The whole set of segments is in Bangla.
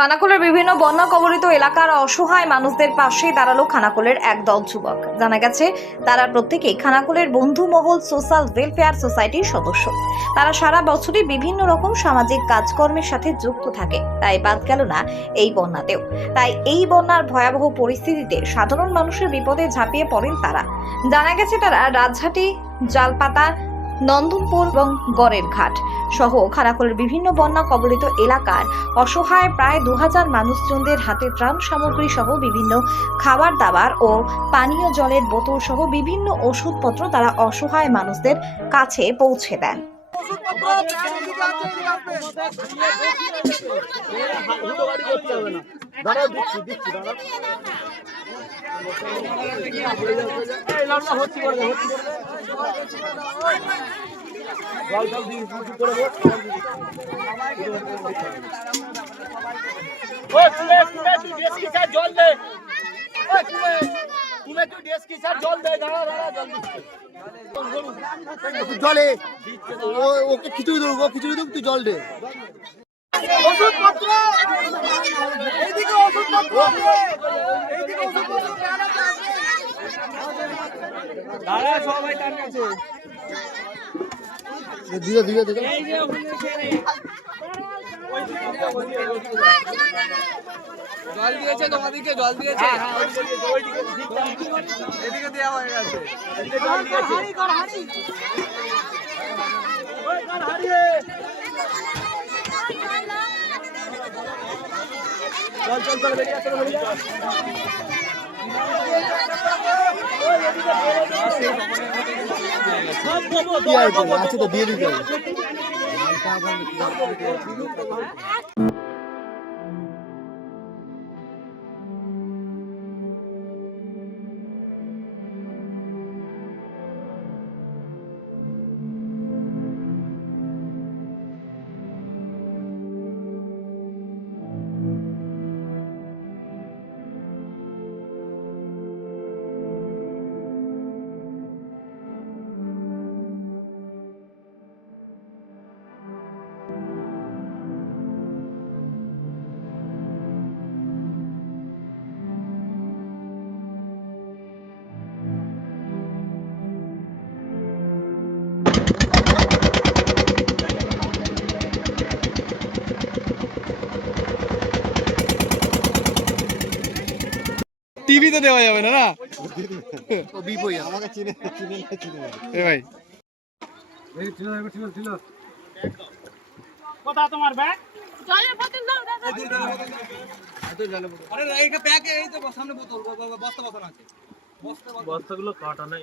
খানাকুলের বিভিন্ন বন্যা কবলিত এলাকার অসহায় মানুষদের পাশে দাঁড়াল খানাকুলের এক দল যুবক। জানা গেছে, তারা প্রত্যেকেই খানাকুলের বন্ধু মহল সোশ্যাল ওয়েলফেয়ার সোসাইটির সদস্য। তারা সারা বছরই বিভিন্ন রকম সামাজিক কাজকর্মের সাথে যুক্ত থাকে। তাই বাদ গেল না এই বন্যাতেও। তাই এই বন্যার ভয়াবহ পরিস্থিতিতে সাধারণ মানুষের বিপদে ঝাঁপিয়ে পড়েন তারা। জানা গেছে, তারা রাজহাটি, জালপাতা, নন্দনপুর এবং গড়ের ঘাট। সহ খানাকুলের বিভিন্ন বন্যা কবলিত এলাকার অসহায় প্রায় দু হাজার মানুষজনদের হাতে ত্রাণ সামগ্রী সহ বিভিন্ন খাবার দাবার ও পানীয় জলের বোতল সহ বিভিন্ন ওষুধপত্র তারা অসহায় মানুষদের কাছে পৌঁছে দেন। জল জল দিয়ে উঁচু করে দে। তুই কি স্যার জল দে। ওই কুমে, কুমে, তুই ডেস্ক কি স্যার জল দে, দাঁড়া, দাঁড়া, জল জলে ও- ওকে খিচুড়ি দেবো ও খিচুড়ি দেবো তুই জল দে ওষুধপত্র! এইদিকে ওষুধপত্র! এইদিকে ওষুধপত্র! দাঁড়া সবাই তার কাছে ধীরে ধীরে ধীরে। জল দিয়েছে তোমাদেরকে জল দিয়েছে। হ্যাঁ, এদিকে দেওয়া হয়ে গেছে। চল চল চল বেরিয়ে চল বেরিয়ে আছে তো দিয়ে দিতে হবে। টিভিতে দেওয়া যাবে না না? ও বিপই আমাকে চিনে চিনে না চিনে এ ভাই। কোথা তোমার ব্যাগ? জলের বোতল দাও দাদা। আরে এইটা প্যাকে এই তো সামনে বোতল বস্তা বসানো আছে। বস্তাগুলো কাটা নাই।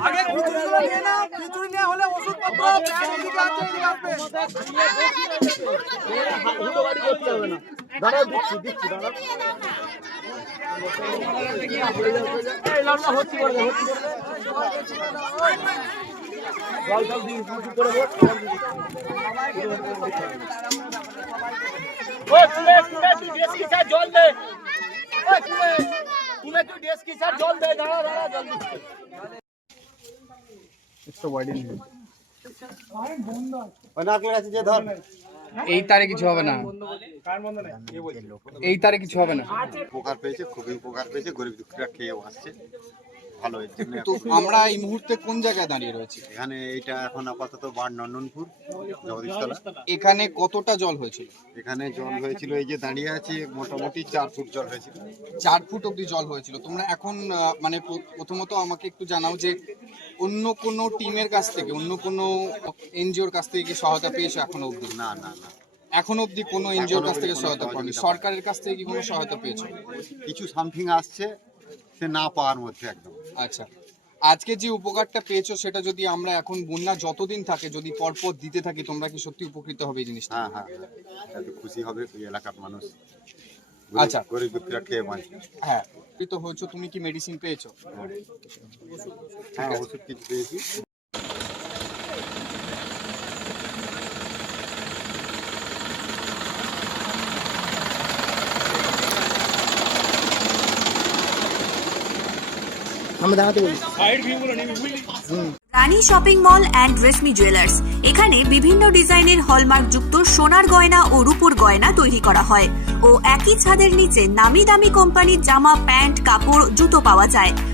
আগে খিচুড়িগুলো নিয়ে নাও খিচুড়ি নেওয়া হলে না দাঁড়াও দিচ্ছি দিচ্ছি দাঁড়াও। জল জল দিয়ে উঁচু করে দে। ওই কুমে, কুমে, তুই ডেস্ক কি স্যার জল দে। ওই কুমে, কুমে, তুই ডেস্ক কি স্যার জল দে, দাঁড়া, দাঁড়া, জল দিচ্ছি। এই তারে কিছু হবে না। এই তারে কিছু হবে না। উপকার পেয়েছে, খুবই উপকার পেয়েছে, গরিব দুঃখীরা খেয়ে আসছে। ভালো এর জন্য তো আমরা এই মুহূর্তে কোন জায়গায় দাঁড়িয়ে রয়েছি? এখানে এইটা এখন আপাতত বার নন্দনপুর জগদীশতলা। এখানে কতটা জল হয়েছিল? এখানে জল হয়েছিল এই যে দাঁড়িয়ে আছে মোটামুটি চার ফুট জল হয়েছিল। চার ফুট অব্দি জল হয়েছিল। তোমরা এখন মানে প্রথমত আমাকে একটু জানাও যে অন্য কোনো টিমের কাছ থেকে অন্য কোনো এনজিওর কাছ থেকে কি সহায়তা পেয়েছ এখনও অব্দি না না না। এখন অব্দি কোনো এনজিওর কাছ থেকে সহায়তা পাওনি। সরকারের কাছ থেকে কি কোনো সহায়তা পেয়েছ? কিছু সামথিং আসছে সে না পাওয়ার মধ্যে একদম। আচ্ছা। আজকে যে উপকারটা পেয়েছ সেটা যদি আমরা এখন বন্যা যতদিন থাকে যদি পরপর দিতে থাকি তোমরা কি সত্যি উপকৃত হবে এই জিনিসটা? হ্যাঁ হ্যাঁ হ্যাঁ। এত খুশি হবে এই এলাকার মানুষ। আচ্ছা। গরিব দুঃখীরা খেয়ে মানে হ্যাঁ। উপকৃত হয়েছো তুমি কি মেডিসিন পেয়েছ? হ্যাঁ। ওষুধ কিছু পেয়েছি। Rani shopping mall and Reshmi jewellers এখানে বিভিন্ন ডিজাইনের হলমার্ক যুক্ত সোনার গয়না ও রূপোর গয়না তৈরি করা হয়। ও একই ছাদের নিচে নামি দামি কোম্পানির জামা প্যান্ট কাপড় জুতো পাওয়া যায়।